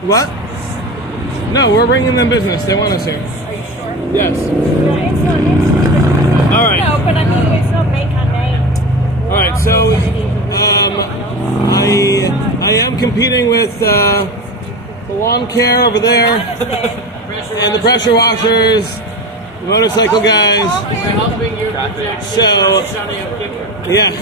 What? No, we're bringing them business. They want us here. Are you sure? Yes. Yeah, it's not. All right. No, but I mean, it's not make on name. All right. So, I am competing with the lawn care over there, and the pressure washers, the motorcycle guys. So, yeah,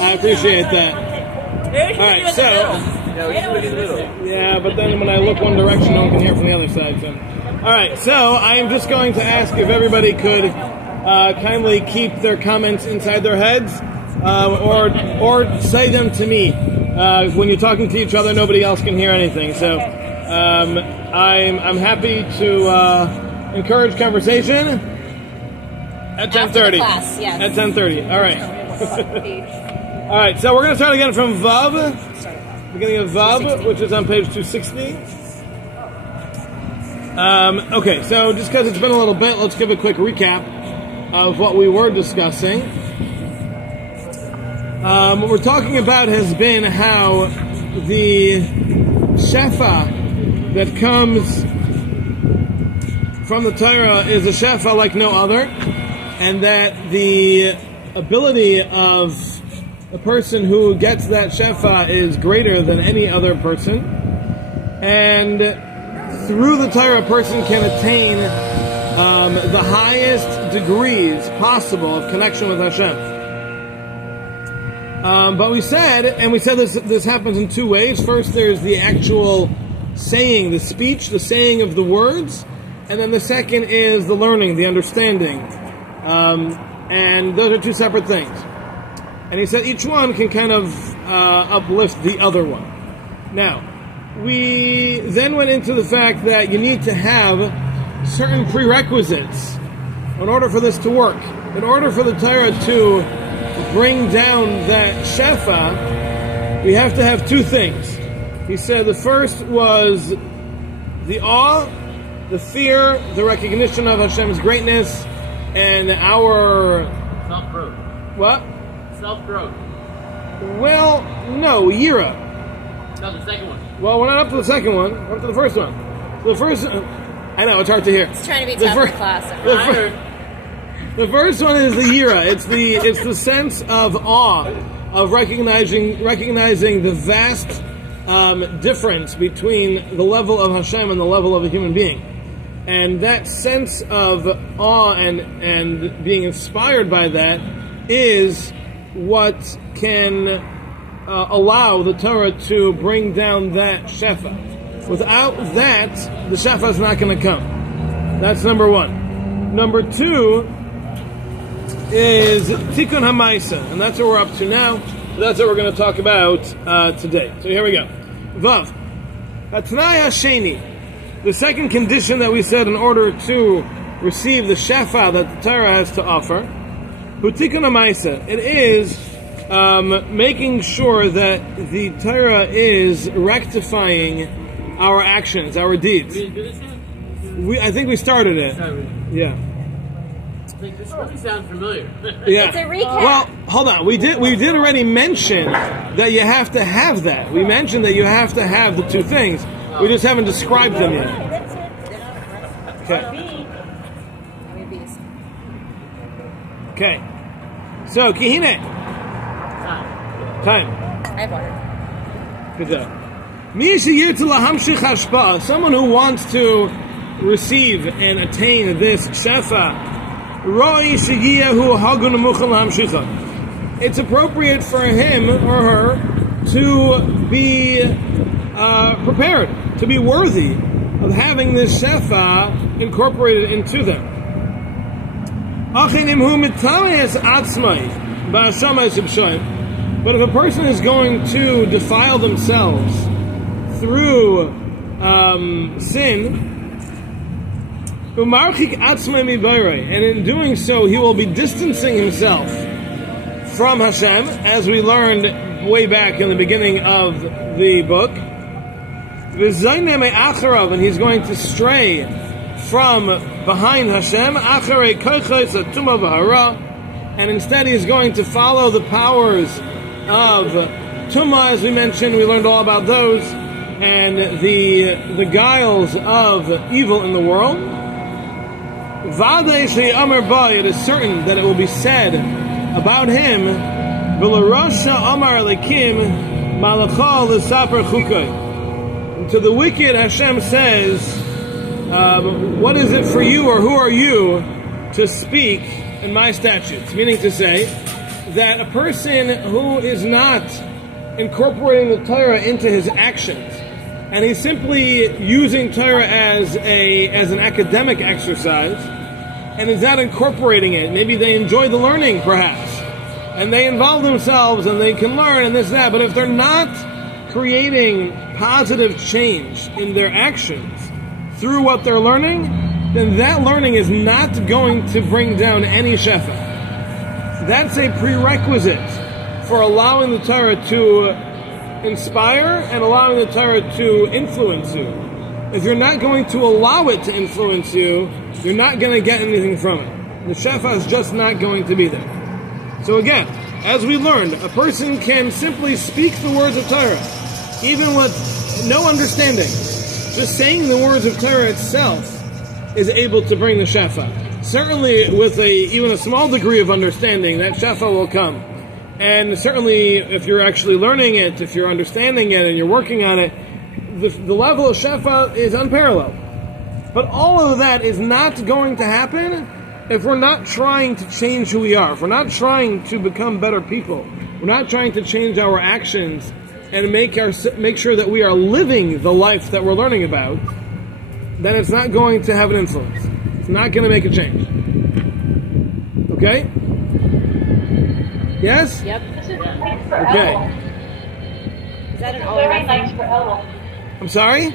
I appreciate that. All right. So. Yeah, but then when I look one direction, no one can hear from the other side. So. All right, so I am just going to ask if everybody could kindly keep their comments inside their heads, or say them to me. When you're talking to each other, nobody else can hear anything. So I'm happy to encourage conversation at 10:30. Class, yes. At 10:30. All right. All right. So we're going to start again from Vav. Beginning of Vav, which is on page 260. Okay, so just because it's been a little bit, let's give a quick recap of what we were discussing. What we're talking about has been how the shefa that comes from the Torah is a shefa like no other, and that the ability of a person who gets that shefa is greater than any other person, and through the Torah, a person can attain the highest degrees possible of connection with Hashem. But we said this happens in two ways. First, there's the actual saying, the speech, the saying of the words, and then the second is the learning, the understanding, and those are two separate things. And he said each one can kind of uplift the other one. Now, we then went into the fact that you need to have certain prerequisites in order for this to work. In order for the Torah to bring down that shefa, we have to have two things. He said the first was the awe, the fear, the recognition of Hashem's greatness, and our... Self-growth. What? Self-growth. Well, no, Yira. No, the second one. Well, we're not up to the second one. We're up to the first one. So the first... I know, it's hard to hear. It's trying to be tough in class. The first one is the Yira. It's the sense of awe, of recognizing the vast difference between the level of Hashem and the level of a human being. And that sense of awe and being inspired by that is what can allow the Torah to bring down that shefa. Without that, the shefa is not going to come. That's number one. Number two is Tikkun HaMaisa, and that's what we're up to now. That's what we're going to talk about today. So here we go. Vav. Atnai Hasheni. The second condition that we said in order to receive the shefa that the Torah has to offer, Tikkun HaMaisa. It is making sure that the Torah is rectifying our actions, our deeds. We didn't do this yet? I think we started it. Yeah. This really sounds familiar. Yeah. It's a recap. Well, hold on. We did already mention that you have to have that. We mentioned that you have to have the two things. We just haven't described them yet. Okay. Okay. So, Kihine. Time. I have water. Good job. Someone who wants to receive and attain this shefa, it's appropriate for him or her to be prepared, to be worthy of having this shefa incorporated into them. But if a person is going to defile themselves through sin, and in doing so he will be distancing himself from Hashem, as we learned way back in the beginning of the book, and he's going to stray from behind Hashem, and instead he's going to follow the powers of Tumah, as we mentioned. We learned all about those. and the guiles of evil in the world. Vadei she'amar ba, it is certain that it will be said about him, V'larasha amar lekim malacha l'saper chukay. To the wicked, Hashem says, what is it for you, or who are you, to speak in my statutes? Meaning to say that a person who is not incorporating the Torah into his actions, and he's simply using Torah as an academic exercise, and is not incorporating it. Maybe they enjoy the learning, perhaps, and they involve themselves, and they can learn, and this, that, but if they're not creating positive change in their actions through what they're learning, then that learning is not going to bring down any shefa. That's a prerequisite for allowing the Torah to inspire and allowing the Torah to influence you. If you're not going to allow it to influence you, you're not going to get anything from it. The shefa is just not going to be there. So again, as we learned, a person can simply speak the words of Torah, even with no understanding. Just saying the words of Torah itself is able to bring the shefa. Certainly with even a small degree of understanding, that shefa will come. And certainly if you're actually learning it, if you're understanding it and you're working on it, the level of shefa is unparalleled. But all of that is not going to happen if we're not trying to change who we are, if we're not trying to become better people, we're not trying to change our actions and make sure that we are living the life that we're learning about, then it's not going to have an influence. It's not going to make a change. Okay? Yes? Yep. Okay. Is that an all or Very nothing? nice for Ella. I'm sorry?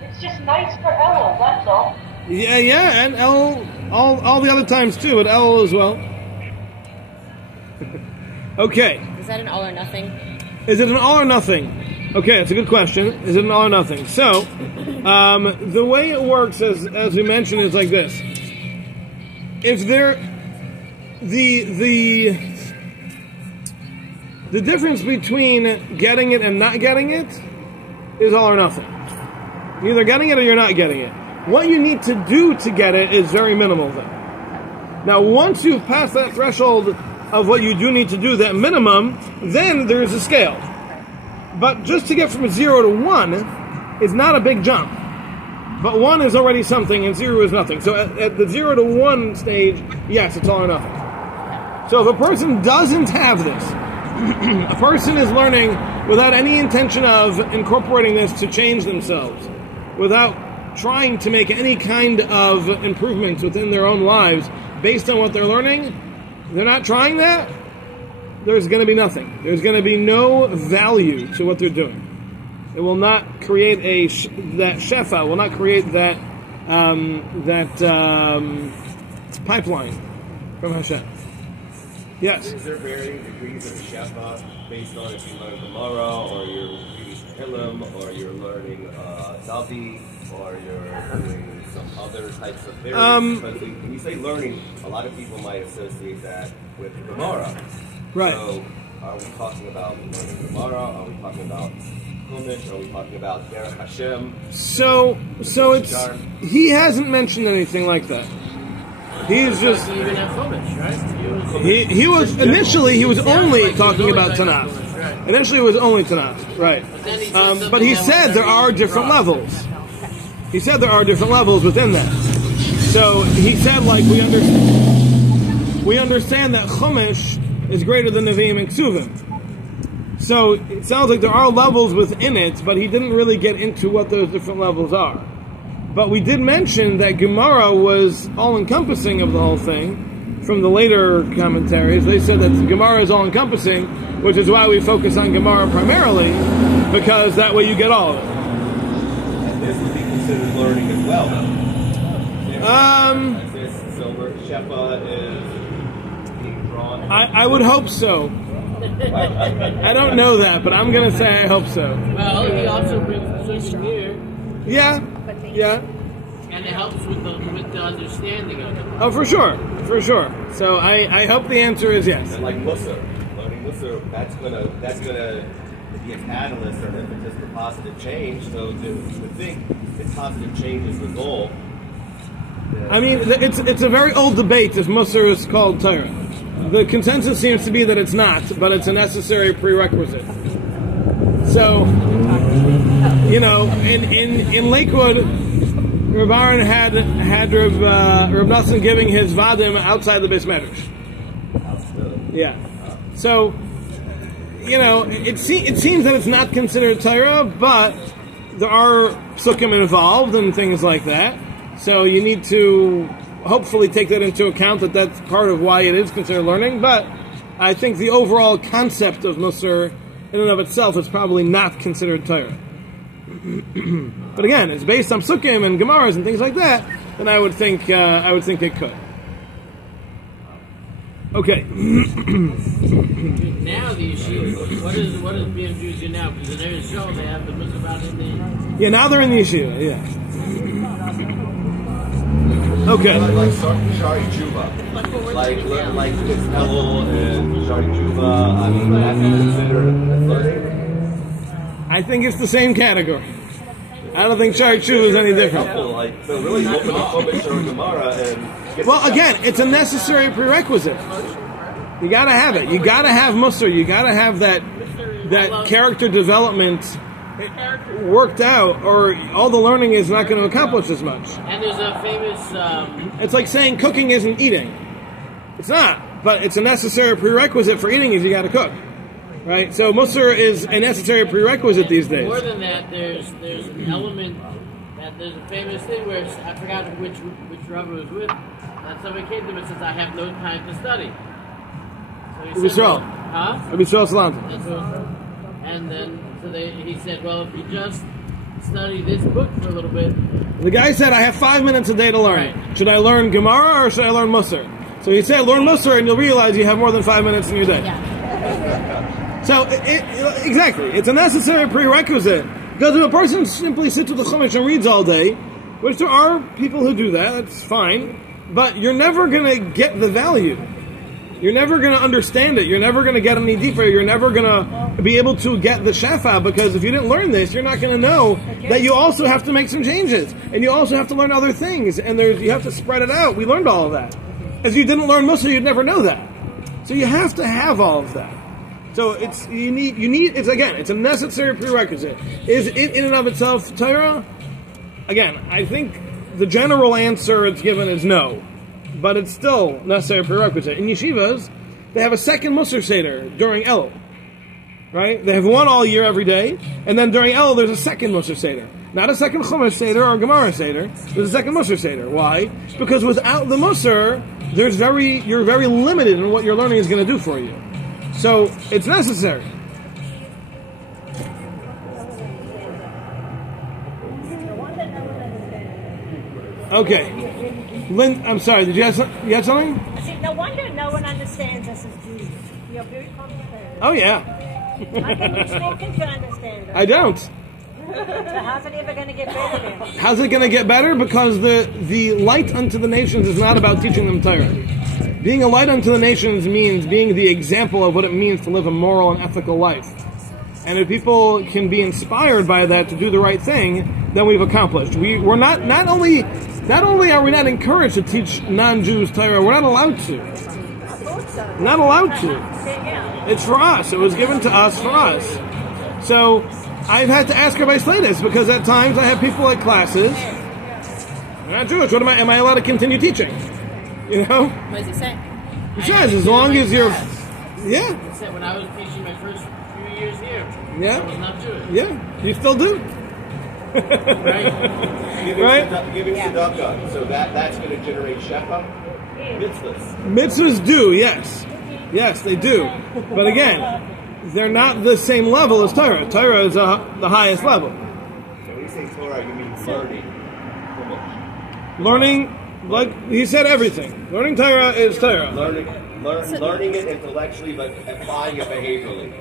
It's just nice for Ella, that's all. Yeah, and El, all the other times too, but El as well. Okay. Is that an all or nothing? Is it an all or nothing? Okay, that's a good question. Is it an all or nothing? So, the way it works, as we mentioned, is like this. If the difference between getting it and not getting it is all or nothing. You're either getting it or you're not getting it. What you need to do to get it is very minimal then. Now, once you've passed that threshold of what you do need to do, that minimum, then there's a scale. But just to get from 0 to 1 is not a big jump. But 1 is already something and 0 is nothing. So at the 0 to 1 stage, yes, it's all or nothing. So if a person doesn't have this, a person is learning without any intention of incorporating this to change themselves, without trying to make any kind of improvements within their own lives based on what they're learning, they're not trying that, there's going to be nothing. There's going to be no value to what they're doing. It will not create that shefa, will not create that pipeline from Hashem. Yes? Is there varying degrees of shefa based on if you learn Gemara, or you're reading Tehillim, or you're learning Navi, or you're doing some other types of variants? Because when you say learning, a lot of people might associate that with Gemara. Right. So, are we talking about learning Gemara? Are we talking about Chumash? Are we talking about Derech Hashem? So it's he hasn't mentioned anything like that. He's just You even have Chumash, right? he was initially he was only talking about Tanakh. Initially, it was only Tanakh, right? But he said there are different levels. He said there are different levels within that. So he said, like, we understand that Chumash is greater than Nevi'im and Ksuvim. So it sounds like there are levels within it, but he didn't really get into what those different levels are. But we did mention that Gemara was all-encompassing of the whole thing. From the later commentaries, they said that Gemara is all-encompassing, which is why we focus on Gemara primarily, because that way you get all of it. And this would be considered learning as well, though. So where shefa is being drawn. I would hope so. I don't know that, but I'm going to say I hope so. Well, he also brings the switching here, Yeah. and it helps with the understanding of it. Oh, for sure. So I hope the answer is yes. And like Musar, learning Musar, that's gonna be a catalyst or an impetus for positive change. So to think that positive change is the goal. I mean, it's a very old debate if Musar is called Torah. The consensus seems to be that it's not, but it's a necessary prerequisite. So, you know, in Lakewood, Rav Aaron had Rav Nassim giving his vadim outside the Beis Medrash. Yeah. So, you know, it seems that it's not considered Torah, but there are psukim involved and things like that. So you need to hopefully take that into account, that that's part of why it is considered learning. But I think the overall concept of Musar in and of itself is probably not considered Torah. But again, it's based on psukim and gemaras and things like that. Then I would think it could. Okay. Now the yeshiva, what is BMG do now? Because in every show they have the Musar in the... Yeah, now they're in the yeshiva, yeah. Okay. Like Shari Tshuva. Like it's Elul and Shari Tshuva. I mean, that be considered learning? I think it's the same category. I don't think Shari Tshuva is any different. Like, so really open the Chumash or Gemara and... Well, again, it's a necessary prerequisite. You gotta have it. You gotta have Musar. You gotta have that character development worked out, or all the learning is not going to accomplish as much. And there's a famous... it's like saying cooking isn't eating. It's not, but it's a necessary prerequisite for eating is you got to cook. Right? So Musar is a necessary prerequisite these days. More than that, there's an element that there's a famous thing where I forgot which Rabbi was with. And somebody came to him and says, "I have no time to study." So he said, and then he said, "Well, if you just study this book for a little bit." The guy said, "I have 5 minutes a day to learn. Right. Should I learn Gemara or should I learn Musar?" So he said, "Learn Musar, and you'll realize you have more than 5 minutes in your day." Yeah. So exactly, it's a necessary prerequisite, because if a person simply sits with the Chumash and reads all day, which there are people who do that, that's fine, but you're never going to get the value. You're never going to understand it. You're never going to get any deeper. You're never going to be able to get the shafa, because if you didn't learn this, you're not going to know that you also have to make some changes, and you also have to learn other things, and you have to spread it out. We learned all of that. If you didn't learn Musar, you'd never know that. So you have to have all of that. So it's a necessary prerequisite. Is it in and of itself Torah? Again, I think the general answer it's given is no, but it's still necessary prerequisite. In yeshivas, they have a second Musar Seder during Elul, right? They have one all year every day, and then during Elul there's a second Musar Seder. Not a second Chumash Seder or Gemara Seder, there's a second Musar Seder. Why? Because without the Musar, you're very limited in what your learning is going to do for you. So, it's necessary. Okay. Lynn, I'm sorry, did you have something? I said, no wonder no one understands us as Jews. You're very complicated. Oh, yeah. How can you still think you understand us? I don't. So how's it ever going to get better then? How's it going to get better? Because the light unto the nations is not about teaching them Torah. Being a light unto the nations means being the example of what it means to live a moral and ethical life. And if people can be inspired by that to do the right thing, then we've accomplished. We're not only are we not encouraged to teach non-Jews Torah, we're not allowed to. I thought so. Not allowed to. Yeah. It's for us. It was given to us for us. So I've had to ask Rabbi Slatus, because at times I have people at classes. I'm not Jewish. What am I allowed to continue teaching? You know? What does he say? He says, as long as you're... Yeah. He said, when I was teaching my first few years here, Yeah. I was not Jewish. Yeah. You still do. Right? Giving tzedakah, so that's going to generate shefa? Mitzvahs. Mitzvahs do, yes. Yes, they do. But again, they're not the same level as Torah. Torah is the highest level. So when you say Torah, you mean learning. Learning, like he said, everything. Learning Torah is Torah. Learning it intellectually, but applying it behaviorally.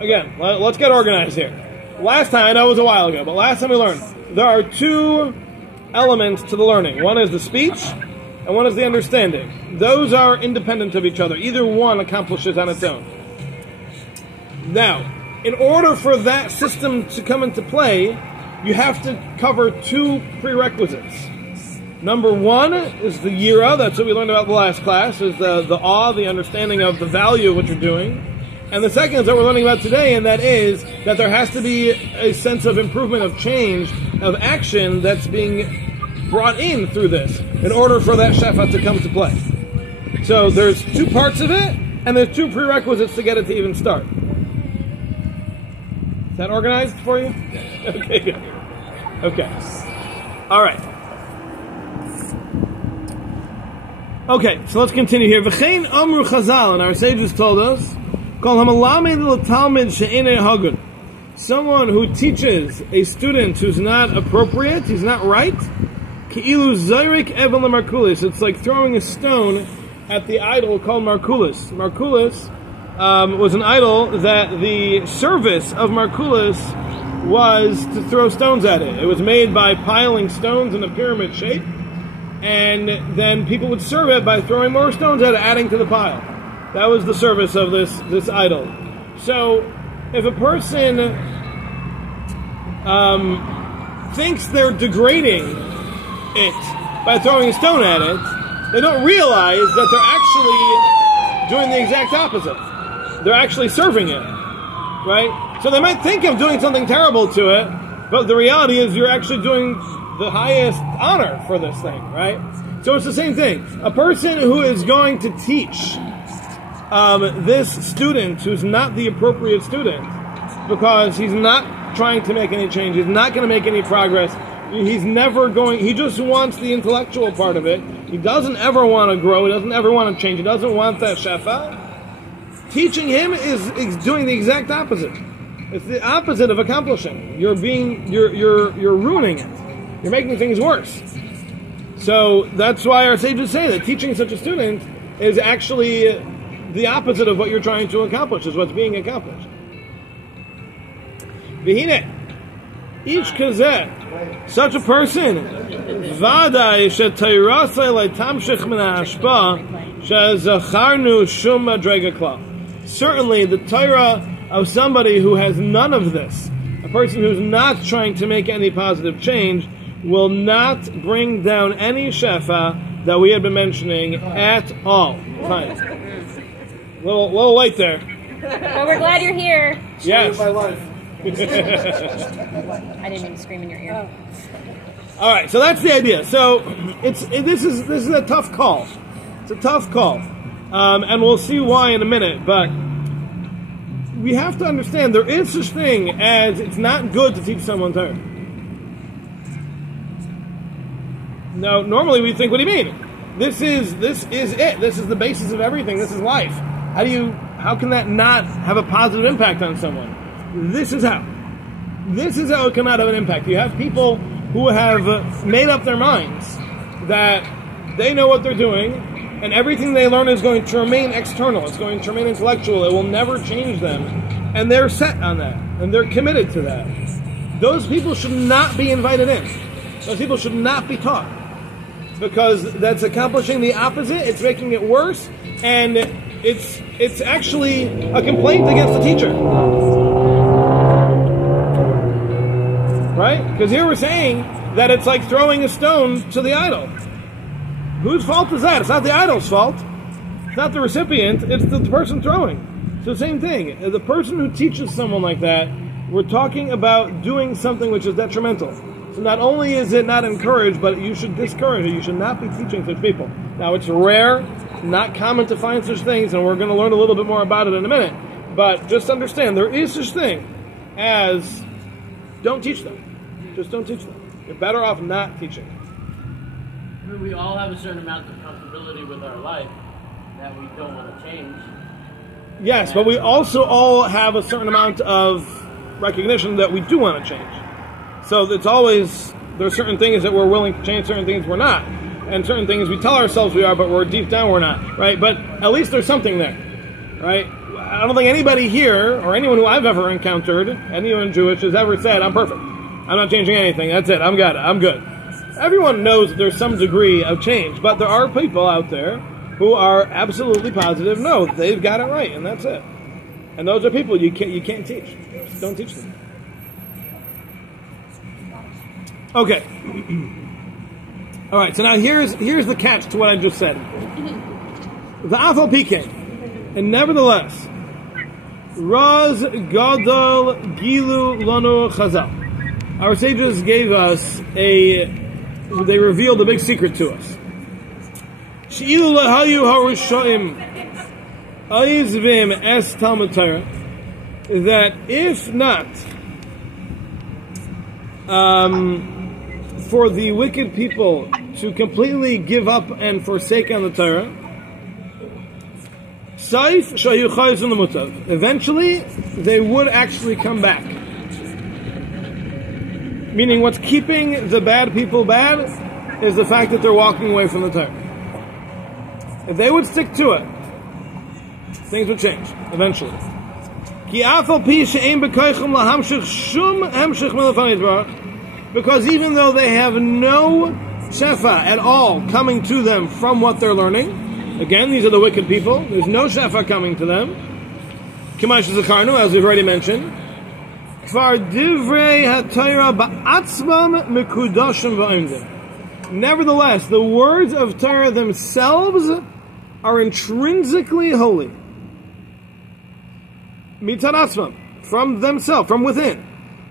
Again, let's get organized here. Last time, I know it was a while ago, but last time we learned, there are two elements to the learning. One is the speech, and one is the understanding. Those are independent of each other. Either one accomplishes on its own. Now, in order for that system to come into play, you have to cover two prerequisites. Number one is the yira, that's what we learned about the last class, is the awe, the understanding of the value of what you're doing. And the second is what we're learning about today, and that is that there has to be a sense of improvement, of change, of action that's being brought in through this in order for that shefa to come to play. So there's two parts of it, and there's two prerequisites to get it to even start. Is that organized for you? Okay, good. Okay. All right. Okay, so let's continue here. V'chein amru chazal, and our sages told us, Kol hamalamed l'talmid she'enei hagun. Someone who teaches a student who's not appropriate, he's not right, Ki'ilu zayrik evel markulis. It's like throwing a stone at the idol called Markulis. Markulis was an idol that the service of Markulis was to throw stones at it. It was made by piling stones in a pyramid shape, and then people would serve it by throwing more stones at it, adding to the pile. That was the service of this idol. So, if a person thinks they're degrading it by throwing a stone at it, they don't realize that they're actually doing the exact opposite. They're actually serving it, right? So they might think of doing something terrible to it, but the reality is you're actually doing the highest honor for this thing, right? So it's the same thing. A person who is going to teach this student who's not the appropriate student because he's not trying to make any change, he's not going to make any progress, he's never going, he just wants the intellectual part of it, he doesn't ever want to grow, he doesn't ever want to change, he doesn't want that shefa. Teaching him is doing the exact opposite. It's the opposite of accomplishing. You're ruining it. You're making things worse. So that's why our sages say that teaching such a student is actually the opposite of what you're trying to accomplish, is what's being accomplished. V'hine, each kazeh, such a person, v'adai she'tayrasei le'tamshich min ha'ashpa she'zacharnu shum madrega klal. Certainly, the Torah of somebody who has none of this, a person who's not trying to make any positive change, will not bring down any shefa that we have been mentioning at all. Fine. Little late there. But we're glad you're here. Yes. My life. I didn't mean to scream in your ear. All right, so that's the idea. So this is a tough call. It's a tough call, and we'll see why in a minute. But we have to understand there is such thing as it's not good to teach someone Torah. Now, normally we think, what do you mean? This is it. This is the basis of everything. This is life. How can that not have a positive impact on someone? This is how it can not have an impact. You have people who have made up their minds that they know what they're doing, and everything they learn is going to remain external. It's going to remain intellectual. It will never change them, and they're set on that, and they're committed to that. Those people should not be invited in. Those people should not be taught, because that's accomplishing the opposite. It's making it worse, and it's actually a complaint against the teacher. Right? Because here we're saying that it's like throwing a stone to the idol. Whose fault is that? It's not the idol's fault. It's not the recipient. It's the person throwing. So same thing. The person who teaches someone like that, we're talking about doing something which is detrimental. So not only is it not encouraged, but you should discourage it. You should not be teaching such people. Now, it's rare, not common to find such things, and we're going to learn a little bit more about it in a minute. But just understand, there is such thing as don't teach them. Just don't teach them. You're better off not teaching. I mean, we all have a certain amount of comfortability with our life that we don't want to change. Yes, but we also all have a certain amount of recognition that we do want to change. So it's always, there's certain things that we're willing to change, certain things we're not. And certain things we tell ourselves we are, but we're deep down we're not, right? But at least there's something there, right? I don't think anybody here, or anyone who I've ever encountered, anyone Jewish, has ever said, I'm perfect. I'm not changing anything. That's it. I'm good. Everyone knows that there's some degree of change, but there are people out there who are absolutely positive, no, they've got it right, and that's it. And those are people you can't teach. Just don't teach them. Okay. All right. So now here's the catch to what I just said. The afal pike, and nevertheless, Raz Gadol Gilu Lanu Chazal. Our sages gave us they revealed a big secret to us. She'ilu lahayu harushoim ayizvim es Talmud Torah, that if not for the wicked people to completely give up and forsake on the Torah, Saif shayu chayz in the mutav. Eventually, they would actually come back. Meaning, what's keeping the bad people bad is the fact that they're walking away from the Torah. If they would stick to it, things would change eventually. Because even though they have no shefa at all coming to them from what they're learning. Again, these are the wicked people. There's no shefa coming to them. Kimash Zakarnu, as we've already mentioned. Kvar divrei haTorah ba'atzmam mekudoshim v'omdim. Nevertheless, the words of Torah themselves are intrinsically holy. Mitzad atzmam, from themselves, from within.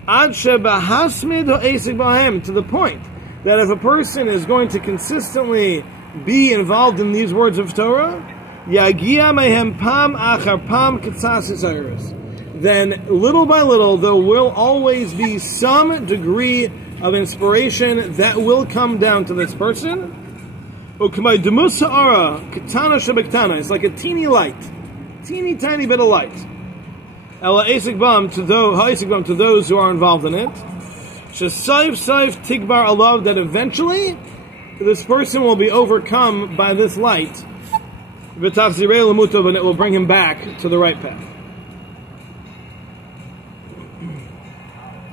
Ad shebahasmid ha'esik b'hem, to the point that if a person is going to consistently be involved in these words of Torah, yagia mehem pam achar pam katzas yisayris, then little by little there will always be some degree of inspiration that will come down to this person. Ukmay demus ha'ara katana shebektana, it's like a teeny light, teeny tiny bit of light. Ela esik bam, to those who are involved in it. Shesayf sayf tigbar alav, that eventually this person will be overcome by this light, and it will bring him back to the right path.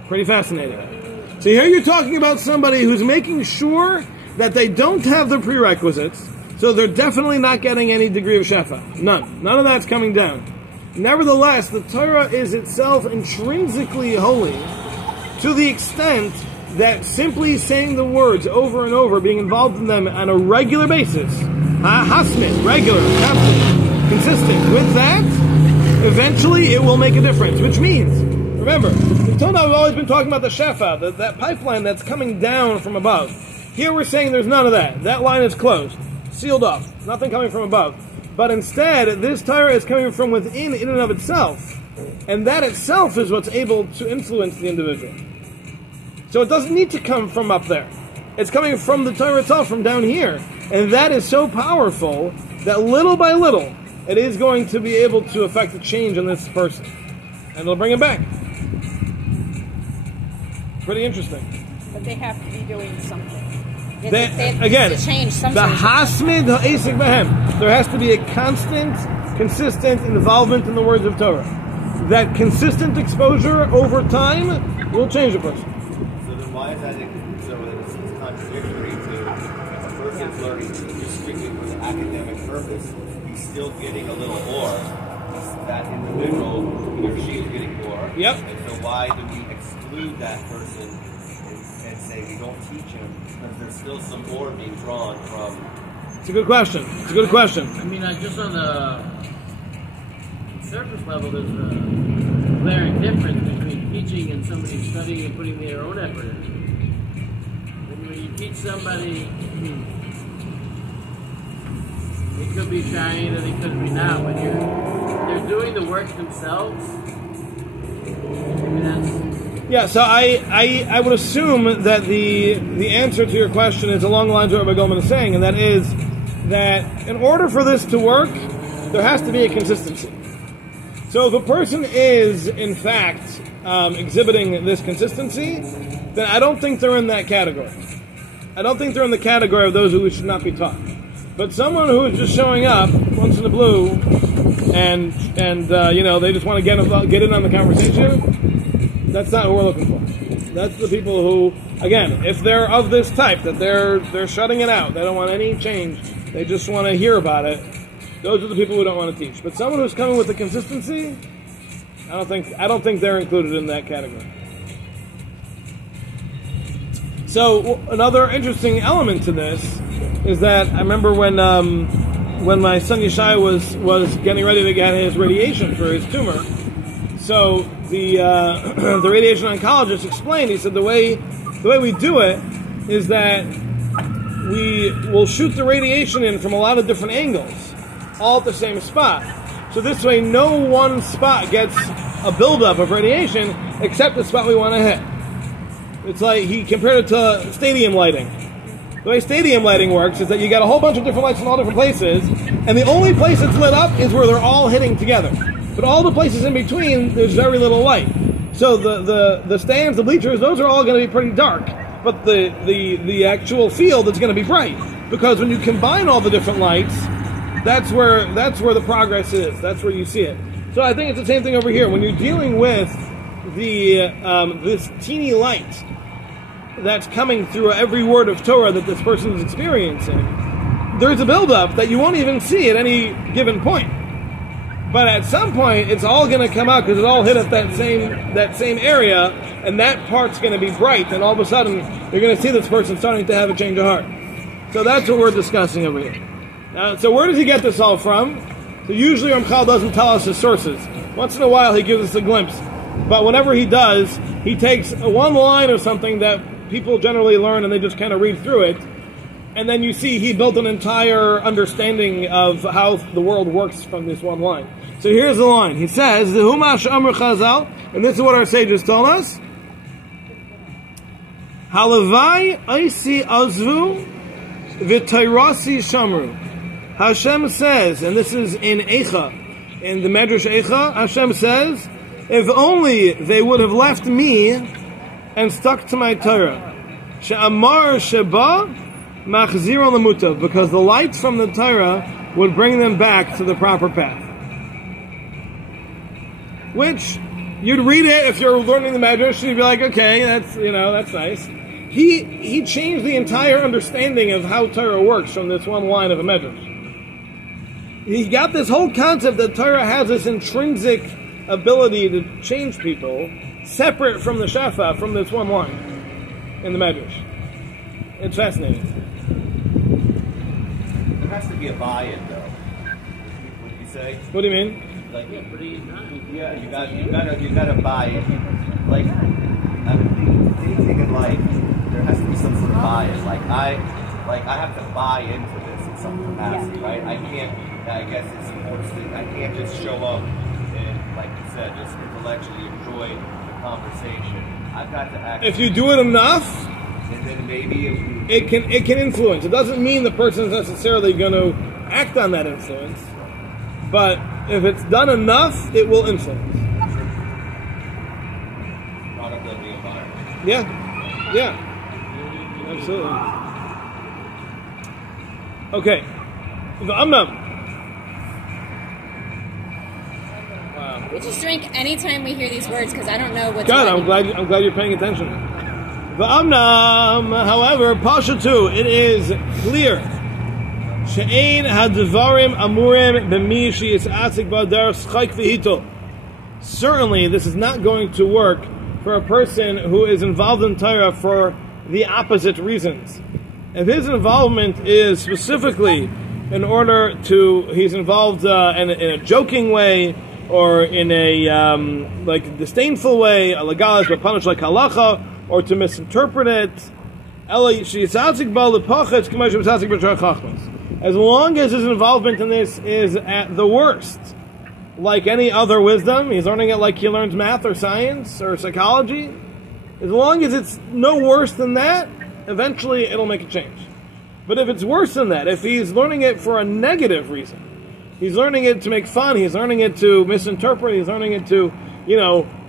Pretty fascinating. So here you're talking about somebody who's making sure that they don't have the prerequisites, so they're definitely not getting any degree of shefa. None of that's coming down. Nevertheless, the Torah is itself intrinsically holy to the extent that simply saying the words over and over, being involved in them on a regular basis, hasmid, regular, constant, consistent, with that, eventually it will make a difference. Which means, remember, until now we've always been talking about the shefa, that pipeline that's coming down from above. Here we're saying there's none of that. That line is closed, sealed off, nothing coming from above. But instead, this Torah is coming from within, in and of itself. And that itself is what's able to influence the individual. So it doesn't need to come from up there. It's coming from the Torah itself, from down here. And that is so powerful that little by little, it is going to be able to affect a change in this person. And it'll bring him back. Pretty interesting. But they have to be doing something. Again, to change something. The hasmid ha'esik b'hem. There has to be a constant, consistent involvement in the words of Torah. That consistent exposure over time will change a person. Why is that it's contradictory to if a person's learning just strictly for the academic purpose, he's still getting a little more. That individual, he or she is getting more. Yep. And so why do we exclude that person and say we don't teach him? Because there's still some more being drawn from. It's a good question. It's a good question. I mean, just on the surface level, there's a glaring difference between teaching and somebody studying and putting their own effort in. When you teach somebody, they could be trying and they could be not. When they're doing the work themselves, maybe that's. Yeah, so I would assume that the answer to your question is along the lines of what Rabbi Goldman is saying, and that is that in order for this to work, there has to be a consistency. So if a person is, in fact, exhibiting this consistency, then I don't think they're in that category. I don't think they're in the category of those who should not be taught. But someone who is just showing up once in the blue and they just want to get in on the conversation, that's not who we're looking for. That's the people who, again, if they're of this type, that they're shutting it out, they don't want any change, they just want to hear about it, those are the people we don't want to teach. But someone who's coming with the consistency, I don't think they're included in that category. So another interesting element to this is that I remember when my son Yeshai was getting ready to get his radiation for his tumor. So the the radiation oncologist explained. He said the way we do it is that we will shoot the radiation in from a lot of different angles, all at the same spot. So this way, no one spot gets a buildup of radiation except the spot we want to hit. It's like he compared it to stadium lighting. The way stadium lighting works is that you got a whole bunch of different lights in all different places, and the only place that's lit up is where they're all hitting together. But all the places in between, there's very little light. So the stands, the bleachers, those are all going to be pretty dark. But the actual field is going to be bright, because when you combine all the different lights, that's where the progress is. That's where you see it. So I think it's the same thing over here. When you're dealing with this teeny light that's coming through every word of Torah that this person is experiencing, there's a buildup that you won't even see at any given point. But at some point, it's all going to come out because it all hit at that same area, and that part's going to be bright, and all of a sudden, you're going to see this person starting to have a change of heart. So that's what we're discussing over here. So where does he get this all from? So usually Ramchal doesn't tell us his sources. Once in a while, he gives us a glimpse. But whenever he does, he takes one line or something that people generally learn, and they just kind of read through it. And then you see he built an entire understanding of how the world works from this one line. So here's the line. He says, "Humash Amr Chazal," and this is what our sages told us. Halavai Aisi Azvu V'Tayrasi Shamru. Hashem says, and this is in Eicha, in the Medrash Eicha, Hashem says, if only they would have left me and stuck to my Torah. She'amar Sheba Machzir Lamutav, because the light from the Torah would bring them back to the proper path. Which, you'd read it if you're learning the Medrash, you'd be like, okay, that's nice. He changed the entire understanding of how Torah works from this one line of a Medrash. He got this whole concept that Torah has this intrinsic ability to change people, separate from the Shafa, from this one line in the Medrash. It's fascinating. There has to be a buy-in, though. Would you say? What do you mean? Like, you gotta buy it. Like, anything in life, there has to be some sort of buy-in. Like I have to buy into this in some capacity, right? I can't. I guess it's forced. I can't just show up and, like you said, just intellectually enjoy the conversation. I've got to actually. If you do it enough, and then maybe it can influence. It doesn't mean the person is necessarily going to act on that influence, but if it's done enough, it will influence. Product of the environment. Yeah, absolutely. Okay, V'amnam. Wow. We just drink anytime we hear these words because I don't know what's God, I'm glad you're paying attention. V'amnam, however, Pasha 2, it is clear. She'ein hadvarim amurim b'mi she'yis'asik b'adar schayk v'hito. Certainly, this is not going to work for a person who is involved in Torah for the opposite reasons. If his involvement is specifically in order to, he's involved in a joking way, or in a disdainful way, a legalis but punished like halacha, or to misinterpret it, as long as his involvement in this is at the worst, like any other wisdom, he's learning it like he learns math or science or psychology, as long as it's no worse than that, eventually it'll make a change. But if it's worse than that, if he's learning it for a negative reason, he's learning it to make fun, he's learning it to misinterpret, he's learning it to,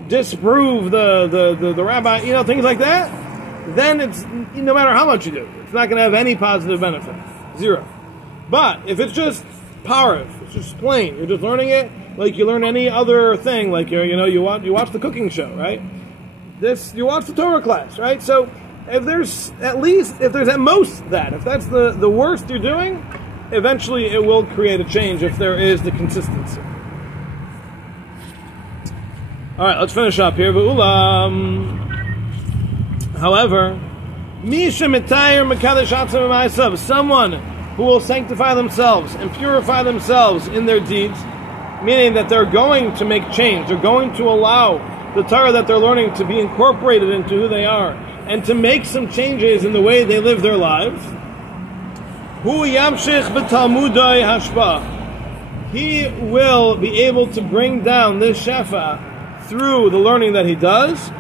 disprove the rabbi, things like that, then it's, no matter how much you do, it's not going to have any positive benefit. Zero. But if it's just parv, it's just plain, you're just learning it like you learn any other thing, like you watch the cooking show, right? You watch the Torah class, right? So if there's at most that, if that's the worst you're doing, eventually it will create a change if there is the consistency. All right, let's finish up here. However, someone who will sanctify themselves and purify themselves in their deeds, meaning that they're going to make change, they're going to allow the Torah that they're learning to be incorporated into who they are, and to make some changes in the way they live their lives. He will be able to bring down this shefa through the learning that he does,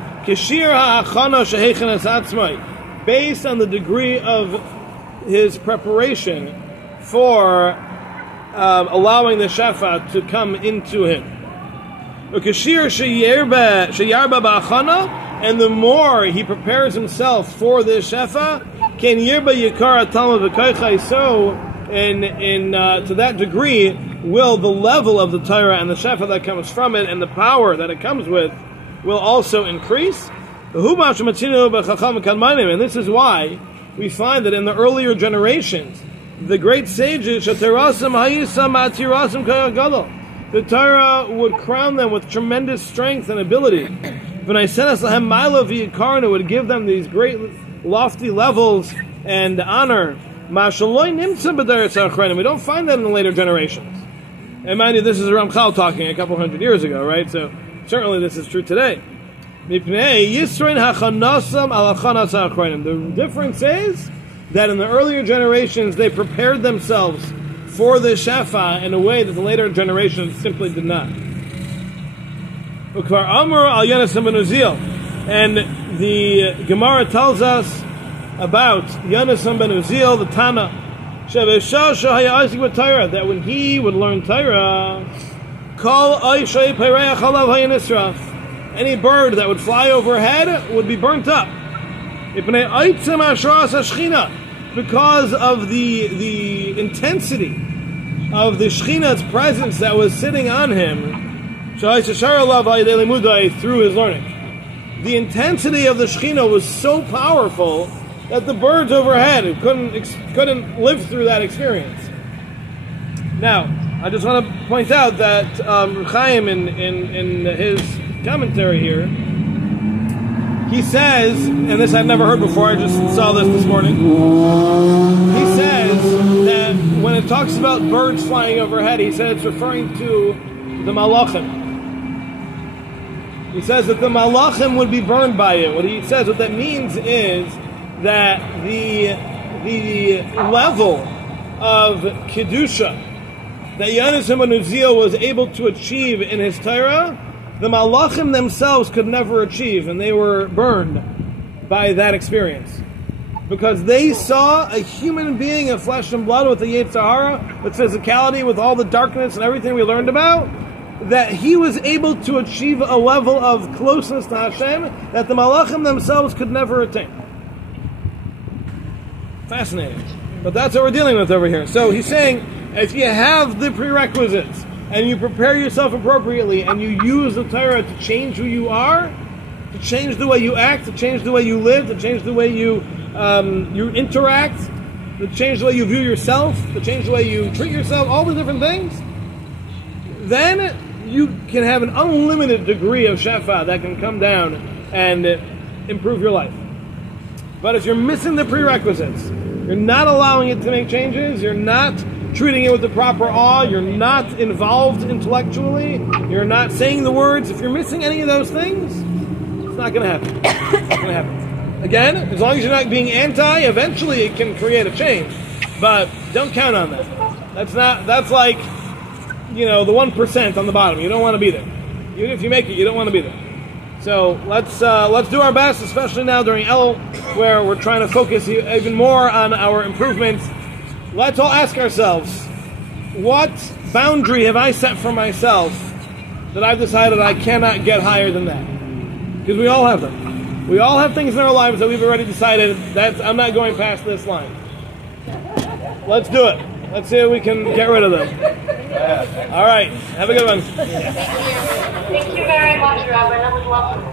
based on the degree of his preparation for allowing the shefa to come into him. And the more he prepares himself for this shefa, so to that degree will the level of the Torah and the shefa that comes from it and the power that it comes with will also increase. And this is why we find that in the earlier generations, the great sages, the Torah would crown them with tremendous strength and ability. It would give them these great lofty levels and honor. We don't find that in the later generations. And mind you, this is Ramchal talking a couple hundred years ago, right? So certainly this is true today. The difference is that in the earlier generations, they prepared themselves for the shefa in a way that the later generations simply did not. And the Gemara tells us about Yonasan ben Uziel, the Tana, that when he would learn Torah, any bird that would fly overhead would be burnt up. Because of the intensity of the Shechina's presence that was sitting on him through his learning. The intensity of the Shechina was so powerful that the birds overhead couldn't live through that experience. Now, I just want to point out that Chaim in his commentary here, he says, and this I've never heard before, I just saw this morning. He says that when it talks about birds flying overhead, he said it's referring to the malachim. He says that the malachim would be burned by it. What he says, what that means is that the level of kedusha that Yonasan ben Uziel was able to achieve in his Torah, the malachim themselves could never achieve, and they were burned by that experience. Because they saw a human being of flesh and blood with the Yetzer Hara, with physicality, with all the darkness and everything we learned about, that he was able to achieve a level of closeness to Hashem that the malachim themselves could never attain. Fascinating. But that's what we're dealing with over here. So he's saying, if you have the prerequisites, and you prepare yourself appropriately, and you use the Torah to change who you are, to change the way you act, to change the way you live, to change the way you interact, to change the way you view yourself, to change the way you treat yourself, all the different things, then you can have an unlimited degree of shefa that can come down and improve your life. But if you're missing the prerequisites, you're not allowing it to make changes, you're not treating it with the proper awe, you're not involved intellectually, you're not saying the words, if you're missing any of those things, it's not going to happen. It's not going to happen. Again, as long as you're not being anti, eventually it can create a change. But don't count on that. That's like, the 1% on the bottom. You don't want to be there. Even if you make it, you don't want to be there. So let's do our best, especially now during El, where we're trying to focus even more on our improvements. Let's all ask ourselves, what boundary have I set for myself that I've decided I cannot get higher than that? Because we all have them. We all have things in our lives that we've already decided that I'm not going past this line. Let's do it. Let's see if we can get rid of them. All right. Have a good one. Thank you very much, Robert. That was lovely.